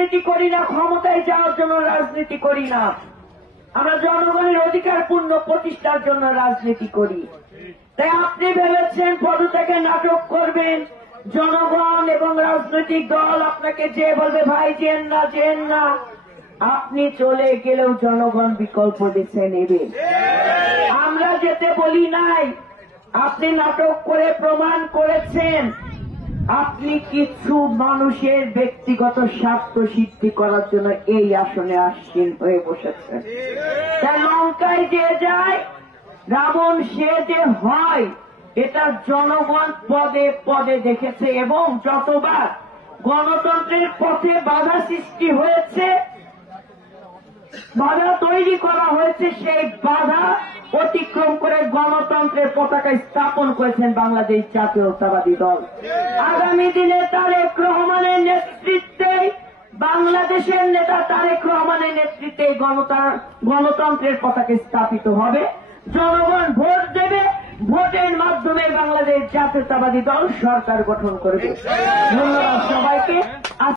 রাজনীতি করি না, ক্ষমতায় যাওয়ার জন্য রাজনীতি করি না, আমরা জনগণের অধিকারপূর্ণ প্রতিষ্ঠার জন্য রাজনীতি করি। তাই আপনি ভেবেছেন পদত্যাগে নাটক করবেন, জনগণ এবং রাজনৈতিক দল আপনাকে যে বলবে ভাই যেন না যেন না, আপনি চলে গেলেও জনগণ বিকল্প বেছে নেবে। আমরা যেতে বলি নাই, আপনি নাটক করে প্রমাণ করেছেন আপনি কিছু মানুষের ব্যক্তিগত স্বার্থ সিদ্ধি করার জন্য এই আসনে আসীন হয়ে বসেছেন। তা লঙ্কায় যে যায় রাবণ সে যে হয় এটা জনগণ পদে পদে দেখেছে, এবং যতবার গণতন্ত্রের পথে বাধা সৃষ্টি হয়েছে, বাধা তৈরি করা হয়েছে, সেই বাধা অতিক্রম করে গণতন্ত্রের পতাকা স্থাপন করেছেন বাংলাদেশ জাতীয়তাবাদী দল। আগামী দিনে তারেক রহমানের নেতৃত্বে, বাংলাদেশের নেতা তারেক রহমানের নেতৃত্বে গণতন্ত্রের পতাকা স্থাপিত হবে। জনগণ ভোট দেবে, ভোটের মাধ্যমে বাংলাদেশ জাতীয়তাবাদী দল সরকার গঠন করবে। ধন্যবাদ সবাইকে।